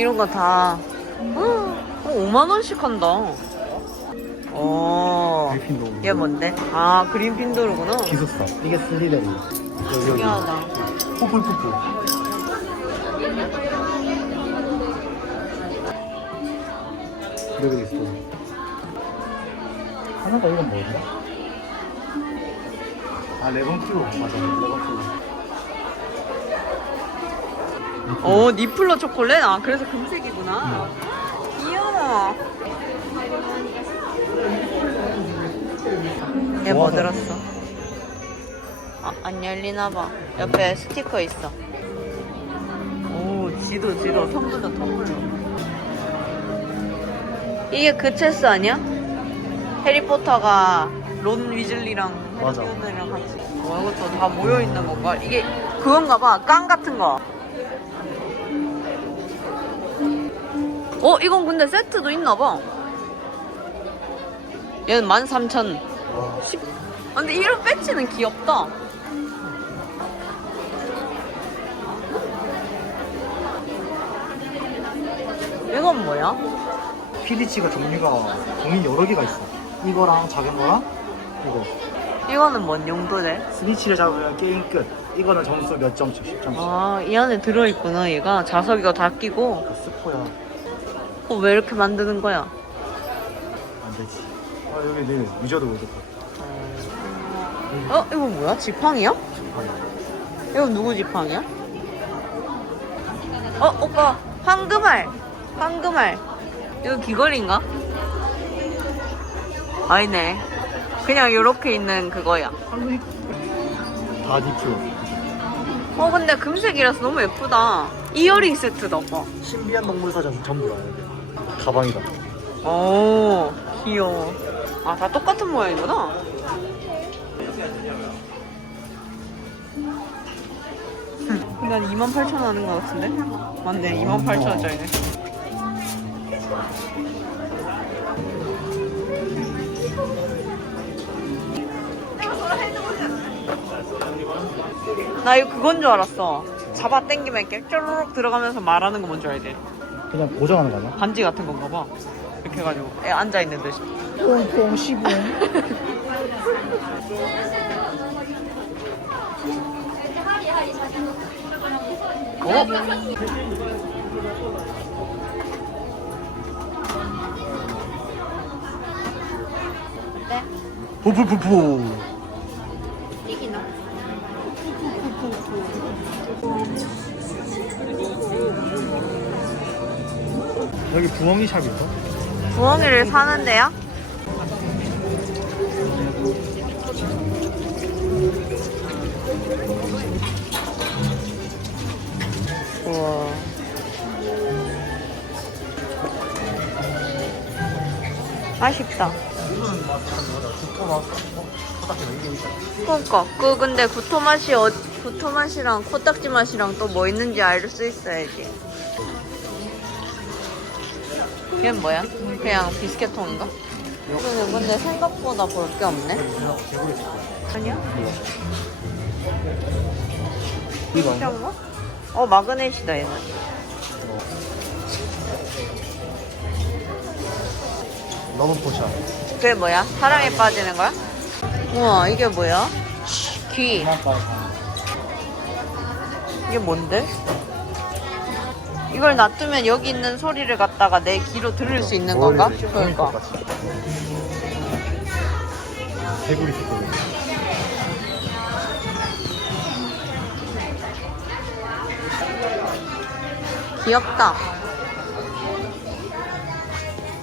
이런 거 다. 어, 5만원씩 한다. 어. 그리핀도 얘 뭔데? 아, 그린 핀도르구나. 기숙사 이게 슬리데리 여기 여기 신기하다. 푸풀푸풀 여기 있어 하나가 이건 뭐지? 아 레몬큐 맞아 레몬큐 어, 니플러 초콜릿? 아, 그래서 금색이구나. 귀여워. 얘 뭐. 들었어? 아, 안 열리나 봐. 옆에 스티커 있어. 오, 지도, 지도. 텀블러, 텀블러. 이게 그 체스 아니야? 해리포터가 론 위즐리랑 맞아. 헤르미온이랑 같이. 어, 이것도 다 모여있는 건가? 이게 그건가 봐. 깡 같은 거. 어, 이건 근데 세트도 있나 봐. 얘는 13,000. 와 10. 아, 근데 이런 배지는 귀엽다. 이건 뭐야? 피디치가 종류가 종이 여러 개가 있어 이거랑 작은 거랑 이거 이거는 뭔 용도래? 스위치를 잡으면 게임 끝 이거는 점수 몇 점씩 10점씩 아, 이 안에 들어있구나, 얘가. 자석이가 다 끼고. 그 스포야 어, 왜 이렇게 만드는 거야? 안 되지 아 여기 내 유저도 오겠다 어, 이거 뭐야? 지팡이야? 이거 누구 지팡이야? 어, 오빠, 황금알. 황금알. 이거 귀걸이인가? 아니네. 그냥 이렇게 있는 그거야. 다 니플 어, 근데 금색이라서 너무 예쁘다. 이어링 세트다, 오빠. 신비한 동물 사전 전부 다 여기 가방이다 오, 귀여워. 아, 다 똑같은 모양이구나. 한 28,000원 하는 것 같은데? 맞네, 28,000원짜리네. 나 이거 그건 줄 알았어. 잡아 당기면 이렇게 쪼르륵 들어가면서 말하는 거 뭔 줄 알지? 그냥 고정하는 거 아니야? 반지 같은 건가 봐. 이렇게 해가지고 애 앉아 있는 듯이. 뽕뽕 시봉 어? 어때? 푸푸푸푸 튀기나? 여기 부엉이 샵 있어? 부엉이를 사는데요? 우와. 아쉽다. 그니까 그 근데 구토 맛이 어, 구토 맛이랑 코딱지 맛이랑 또 뭐 있는지 알 수 있어야지. 얘는 뭐야? 그냥 비스켓 통인가? 이거는 근데 생각보다 볼 게 없네. 아니야? 이거 거? 어 마그넷이다 얘는. 러브 포션 그게 뭐야? 사랑에 빠지는 거야? 우와 이게 뭐야? 귀. 이게 뭔데? 이걸 놔두면 여기 있는 소리를 갖다가 내 귀로 들을 수 있는 건가? 그러니까. 개구리 스포 귀엽다.